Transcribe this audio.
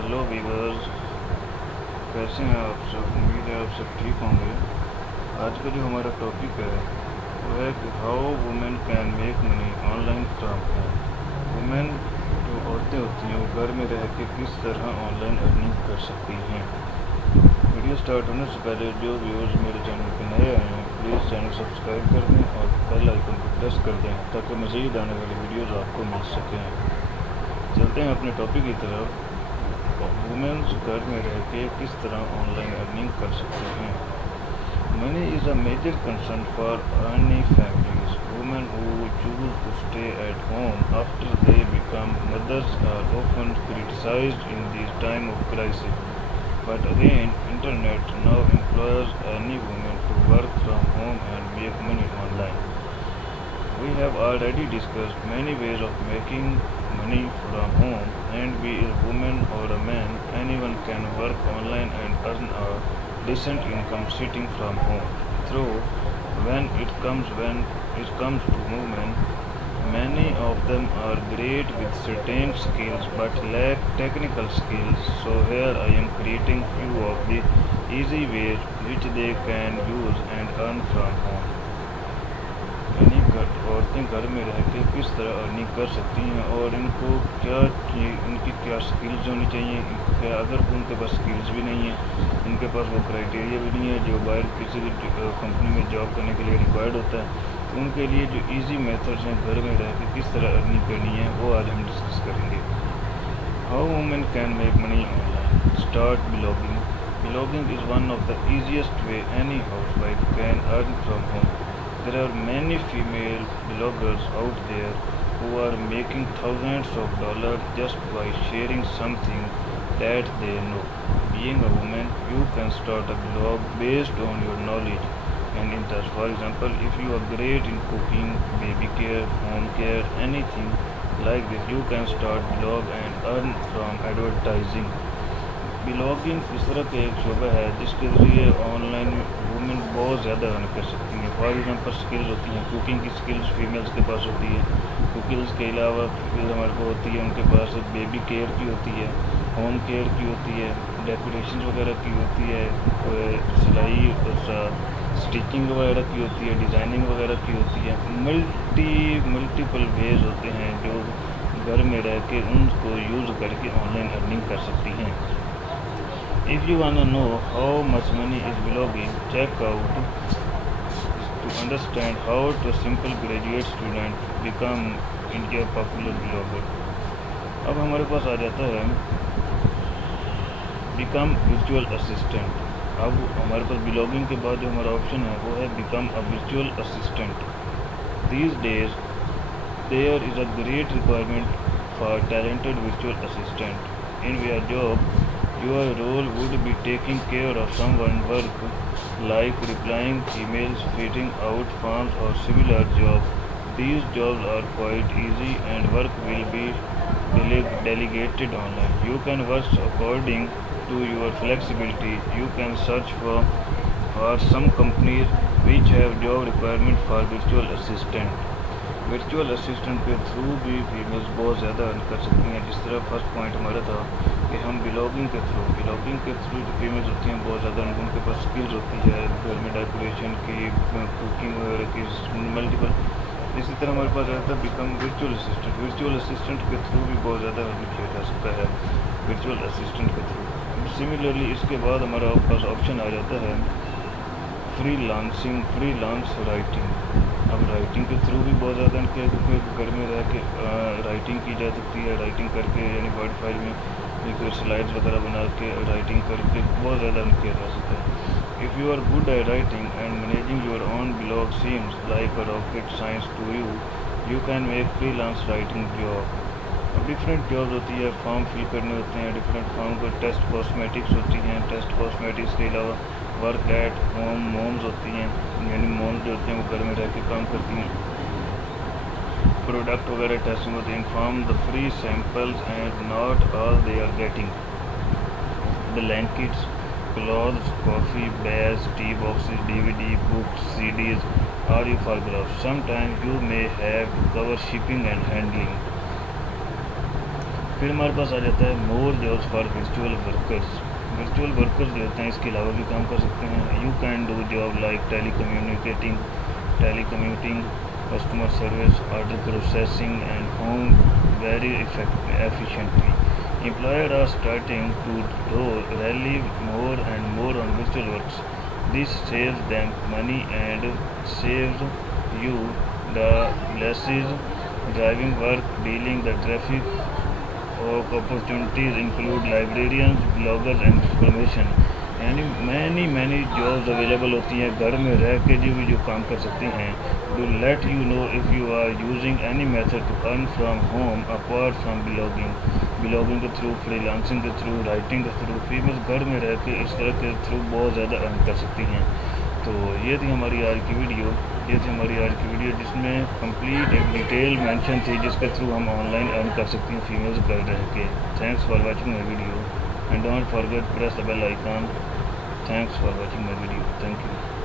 Hello viewers, कैसे हैं आप सब। उम्मीद है आप सब ठीक होंगे। आज का जो हमारा टॉपिक है वो है कि how women can make money online from home. Women जो औरतें होती हैं वो घर में रह के किस तरह ऑनलाइन अर्निंग कर सकती हैं। वीडियो स्टार्ट होने से पहले जो व्यूअर्स मेरे चैनल पर नए आए हैं प्लीज़ चैनल सब्सक्राइब कर दें और बेल आइकन को प्रेस कर दें ताकि मज़ीद आने वाली वीडियोज़ आपको मिल सकें। चलते हैं अपने टॉपिक की तरफ। वुमेन्स घर में रह के किस तरह ऑनलाइन अर्निंग कर सकते हैं। Money is a major concern for earning families. Women who choose to stay at home after they become mothers are often criticized in this time of crisis. But again, internet now employs any woman to work from home and make money online. We have already discussed many ways of making money from home, and be it a woman or a man, anyone can work online and earn a decent income sitting from home. Though when it comes to women, many of them are great with certain skills but lack technical skills. So here I am creating few of the easy ways which they can use and earn from home. यानी औरतें घर में रह के किस तरह earning कर सकती हैं और इनको इनकी क्या स्किल्स होनी चाहिए। क्या अगर उनके पास स्किल्स भी नहीं है, उनके पास वो क्राइटेरिया भी नहीं है जो बाहर किसी भी कंपनी में जॉब करने के लिए रिक्वायर्ड होता है, तो उनके लिए जो इजी मेथड्स हैं घर में रह के किस तरह अर्निंग करनी है वो आज हम डिस्कस करेंगे। How women can make money online. Start blogging. Blogging is one of the easiest way any housewife can earn from home. There are many female bloggers out there who are making thousands of dollars just by sharing something that they know. Being a woman, you can start a blog based on your knowledge and interest. For example, if you are great in cooking, baby care, home care, anything like this, you can start blog and earn from advertising. Blogging इस तरह का एक शोबा है जिसके ज़रिए online women बहुत ज़्यादा earn कर सकती हैं। फॉर एग्जांपल स्किल्स होती हैं, कुकिंग की स्किल्स फीमेल्स के पास होती है, कुकिंग्स के अलावा स्किल्स हमारे को होती है उनके पास बेबी केयर की होती है, होम केयर की होती है, डेकोरेशन वगैरह की होती है, सिलाई स्टिचिंग वगैरह की होती है, डिज़ाइनिंग वगैरह की होती है। मल्टीपल वेज होते हैं जो घर में रह के उनको यूज़ करके ऑनलाइन अर्निंग कर सकती हैं। If you wanna know how much money is blogging, check out to understand how to simple graduate student become India popular blogger. अब हमारे पास आ जाता है become virtual assistant. अब हमारे पास ब्लॉगिंग के बाद जो हमारा ऑप्शन है वो है become a virtual assistant. These days there is a great requirement for talented virtual assistant. In your job, your role would be taking care of someone's work like replying emails, filling out forms or similar jobs. These jobs are quite easy and work will be delegated online. You can work according to your flexibility. You can search for some companies which have job requirement for virtual assistant. Virtual assistant के through भी females बहुत ज़्यादा earn कर सकती हैं। जिस तरह first point हमारा था कि हम ब्लॉगिंग के थ्रू जो फीमेल्स होती हैं बहुत ज़्यादा उनके पास स्किल्स होती है घर में डेकोरेशन की, कुकिंग वगैरह की, मल्टीपल। इसी तरह हमारे पास रहता है become virtual assistant. Virtual assistant के थ्रू भी बहुत ज़्यादा अर्न किया जा सकता है वर्चुअल असिस्टेंट के थ्रू। सिमिलरली इसके बाद हमारा पास ऑप्शन आ जाता है फ्रीलांस राइटिंग। अब राइटिंग के थ्रू भी बहुत ज़्यादा घर में रह के राइटिंग की जा सकती है। राइटिंग करके यानी वर्ड फाइल में कोई स्लाइड्स वगैरह बना के राइटिंग करके बहुत ज़्यादा अर्न किया जा सकता है। If you are good at writing and managing your own blog seems like a rocket science to you, you can make freelance writing job. अब डिफरेंट जॉब्स होती है, फॉर्म फिल करने होते हैं, डिफरेंट फॉर्म को टेस्ट कॉस्मेटिक्स होती हैं। Test cosmetics के अलावा वर्क एट होम मोम्स होती हैं, यानी मोम्स जो होती हैं वो घर में रह के काम करती हैं। प्रोडक्ट वगैरह टेस्टिंग होती है। Inform the free samples and not all they are getting blankets, clothes, coffee, bags, tea boxes, DVD, books, CDs, are you for gloves. Sometimes you may have cover shipping and handling. फिर हमारे पास आ जाता है more jobs for virtual workers. Virtual workers जो होते हैं इसके अलावा भी काम कर सकते हैं। You can do job like telecommuting, customer service, order processing and home very efficiently. Employers are starting to rely more and more on virtual works. This saves them money and saves you the losses driving work, dealing the traffic. Of opportunities include librarians, bloggers and information, यानी many jobs available होती हैं घर में रह के जो काम कर सकती हैं। To let you know if you are using any method to earn from home apart from blogging के थ्रू, फ्रीलांसिंग के थ्रू, राइटिंग के थ्रू, फीमेल्स घर में रह के इस तरह के थ्रू बहुत ज़्यादा अर्न कर सकती हैं। तो ये थी हमारी आज की वीडियो, जिसमें कंप्लीट एक डिटेल मेंशन थी जिसके थ्रू हम ऑनलाइन अर्न कर सकती हैं फीमेल्स घर रह के। Thanks for watching my video and don't forget press the bell icon. Thanks for watching my video. Thank you.